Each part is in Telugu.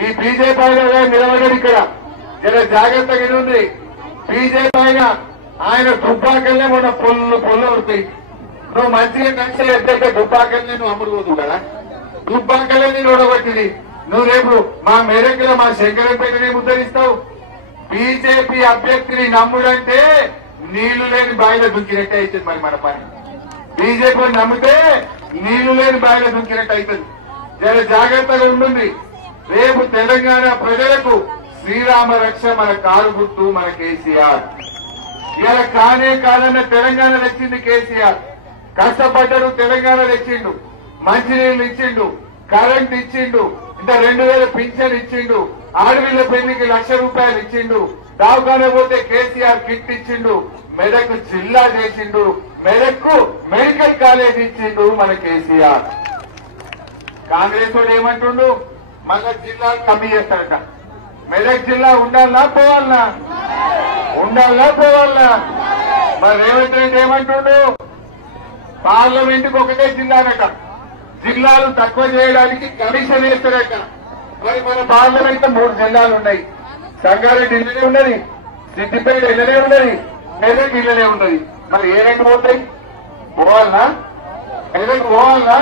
ఈ బీజేపీ నిలబడ్డాడు ఇక్కడ జర జాగ్రత్తగా ఉంది. బీజేపీ ఆయన దుబ్బాకల్నే మొన్న పొల్లు అవుతాయి. నువ్వు మంచిగా కలిసి ఎద్దైతే దుబ్బాకల్నే నువ్వు అమ్ముడుపోదు కదా. దుబ్బాకల్లే నేను ఓడగొట్టింది. నువ్వు రేపు మా మెరకలో మా శంకరంపేటనే ముద్దరిస్తావు. బీజేపీ అభ్యర్థిని నమ్ముడంటే నీళ్లు లేని బాయిలో దుంకినట్టు అవుతుంది. మరి మన పని బీజేపీని నమ్మితే నీళ్లు లేని బాయిలో దుంకినట్టు అవుతుంది. జర జాగ్రత్తగా ఉంటుంది. రేపు తెలంగాణ ప్రజలకు శ్రీరామ రక్ష మన కారు గుర్తు, మన కేసీఆర్. ఇలా కానే కాదన్న తెలంగాణ తెచ్చింది కేసీఆర్. కష్టపడ్డాడు, తెలంగాణ తెచ్చిండు. మంచినీళ్లు ఇచ్చిండు, కరెంట్ ఇచ్చిండు, ఇంకా 2000 పింఛన్ ఇచ్చిండు, ఆడపిల్ల పెళ్లికి ₹1,00,000 ఇచ్చిండు, దావఖాన పోతే కేసీఆర్ కిట్ ఇచ్చిండు, మెదక్ జిల్లా చేసిండు, మెదక్ మెడికల్ కాలేజ్ ఇచ్చిండు మన కేసీఆర్. కాంగ్రెస్ వాడు ఏమంటుండు, మన జిల్లాలు కమ్మి చేస్తారట. మెదక్ జిల్లా ఉండాలనా పోవాలనా? ఉండాలనా పోవాలనా? మరి రేవంత్ రెడ్డి ఏమంటుండు, పార్లమెంటుకు ఒకటే జిల్లానట, జిల్లాలు తక్కువ చేయడానికి కమిషన్ వేస్తారట. మరి మన పార్లమెంట్ లో 3 జిల్లాలు ఉన్నాయి. సంగారెడ్డి ఇళ్ళనే ఉన్నది, సిద్దిపేట ఇళ్ళనే ఉన్నది, మెదక్ ఇళ్ళనే ఉన్నది. మరి ఏ రెండు పోతాయి? పోవాలనా? మెదక్ పోవాలనా?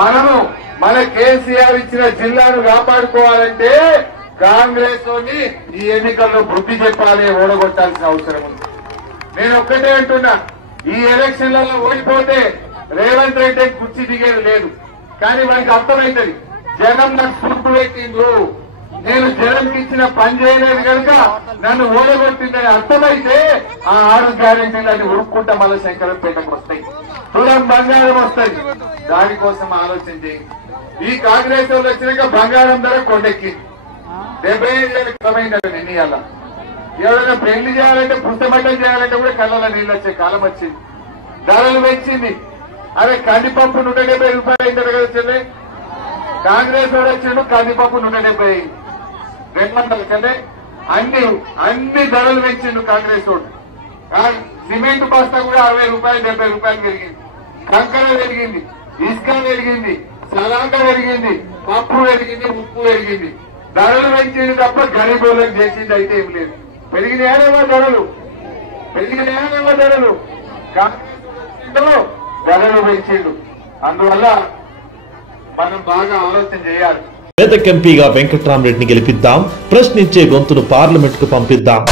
మనము మన కేసీఆర్ ఇచ్చిన జిల్లాను కాపాడుకోవాలంటే కాంగ్రెస్ తోని ఈ ఎన్నికల్లో బుద్ధి చెప్పాలి, ఓడగొట్టాల్సిన అవసరం ఉంది. నేను ఒక్కటే అంటున్నా, ఈ ఎలక్షన్లలో ఓడిపోతే రేవంత్ రెడ్డి కుర్చీ దిగేది లేదు. కానీ వారికి అర్థమైతుంది, జనం నాకు సూపు పెట్టిండ్రు, నేను జనంకి ఇచ్చిన పని చేయలేదు కనుక నన్ను ఓడగొట్టిందని అర్థమైతే ఆ 6 గ్యారెంటీలన్నీ ఉరుక్కుంటా మళ్ళీ శంకరంపేటకు వస్తాయి, తులం బంగారం వస్తాయి. దానికోసం ఆలోచన చేయండి. ఈ కాంగ్రెస్ వాళ్ళు వచ్చినాక బంగారం ధర కొండెక్కింది. 75,000 కమైందండి ఎన్నియాల. ఎవరైనా పెళ్లి చేయాలంటే పుస్తమట్టం చేయాలంటే కూడా కళ్ళలో నీళ్ళు వచ్చే కాలం వచ్చింది. ధరలు పెంచింది. అదే కందిపప్పు ₹170 అయింది కదా చెల్లె. కాంగ్రెస్ వాడు వచ్చిండు, కందిపప్పు ₹170, 200 కదే. అన్ని ధరలు పెంచిండు కాంగ్రెస్ వాడు. సిమెంట్ బస్తా కూడా ₹60, ₹70 పెరిగింది. కంకర పెరిగింది, ఇసుక పెరిగింది, సలాంక పెరిగింది, పప్పు పెరిగింది, ఉప్పు పెరిగింది. ధరలు పెంచింది తప్ప గరీబులకు చేసింది అయితే ఏం లేదు. పెరిగినాయేమో ధరలు, పెరిగినాయేమో ధరలు. ధరలు పెంచిండు. అందువల్ల మనం బాగా ఆలోచన చేయాలి. మెదక్ ఎంపీగా వెంకట్రామరెడ్డిని గెలిపిద్దాం, ప్రశ్నించే గొంతును పార్లమెంట్ కు పంపిద్దాం.